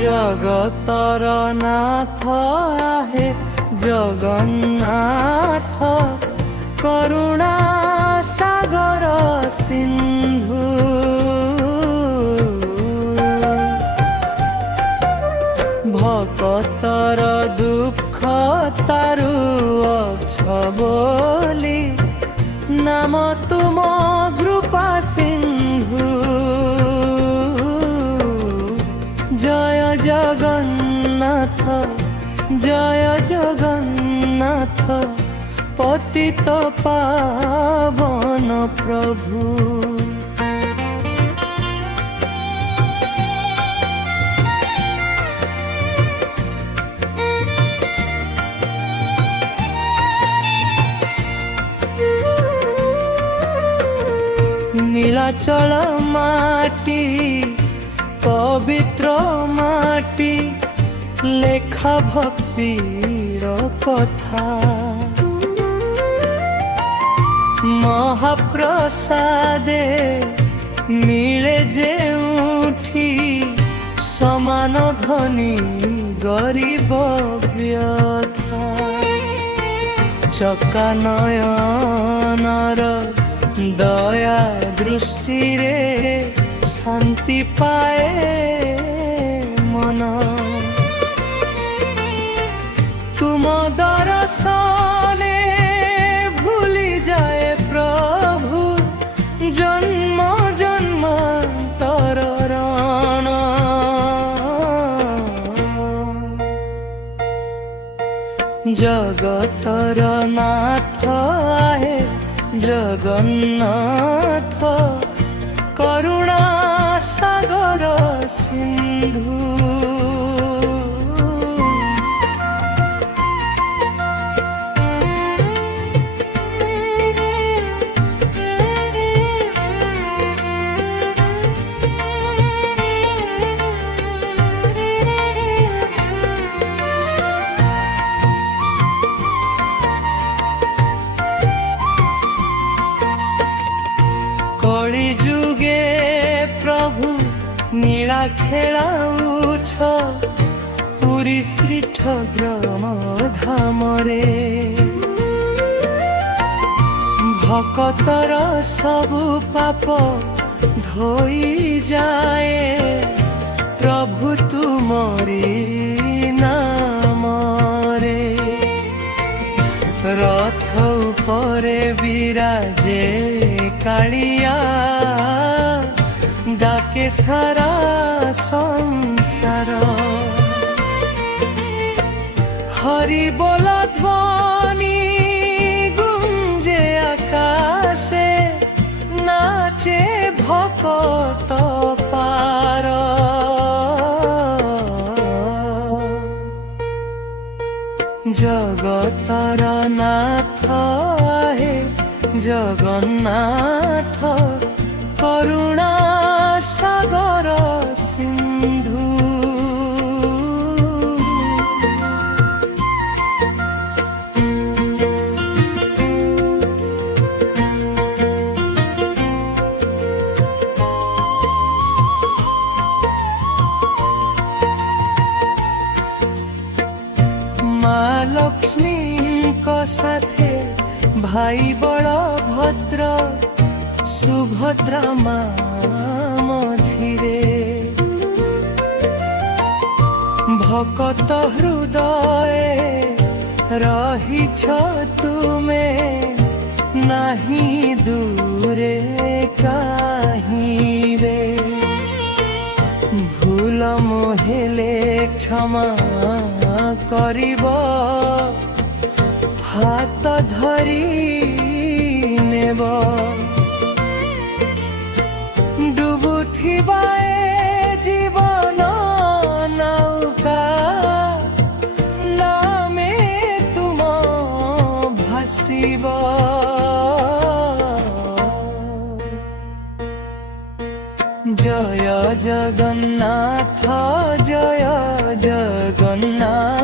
জগতর নাথ আহে জগন্নাথ, করুণা সাগর সিন্ধু। ভকতর দুঃখ তারু অছ বলি, নাম তুম কৃপা সিন্ধু। জয় জগন্নাথ জয় জগন্নাথ, পতিত পাবন প্রভু। নীলাচল মাটি পবিত্র মাটি, লেখা ভক্তির কথা। মহাপ্রসাদে মিলে ଯେଉଁଠି, সমান ধনী গরিব ব্যথা। চকা নয়নর দয়া দৃষ্টিরে, শান্তি পায়ে মন। তুম দর্শনে ভুলি যায় প্রভু, জন্ম জন্মান্তর রণ। জগতর নাথ আহে জগন্নাথ, করুণা সাগর সিন্ধু। কলি যুগে প্রভু নীলা খেলাউছ, পুরী শ্রীঠ গ্রাম ধামরে। ভকতর সবু পাপ ধোই যায়, প্রভু তুমরি নামরে। রথ উপরে বিরাজে কালিয়া, ডাকে সারা সংসার। হরি বল ধ্বনি গুঞ্জে আকাশে, নাচে ভকত পার। জগতর নাথ আহে জগন্নাথ, করুণা সাগর সিন্ধু। মা লক্ষ্মীଙ୍କ সাথে ভাই বলভদ্র, সুভদ্রা মা মঝিরে। ভকত হৃদয়ে রহিছ তুমে, নাহি দূরে কাহিবে। ভুল মোহেলে ক্ষমা করিব, হাত ধরি নেব। ডুবুথিবা এ জীবন নৌকা, নামে তুম ভাসিব। জয় জগন্নাথ জয় জগন্নাথ,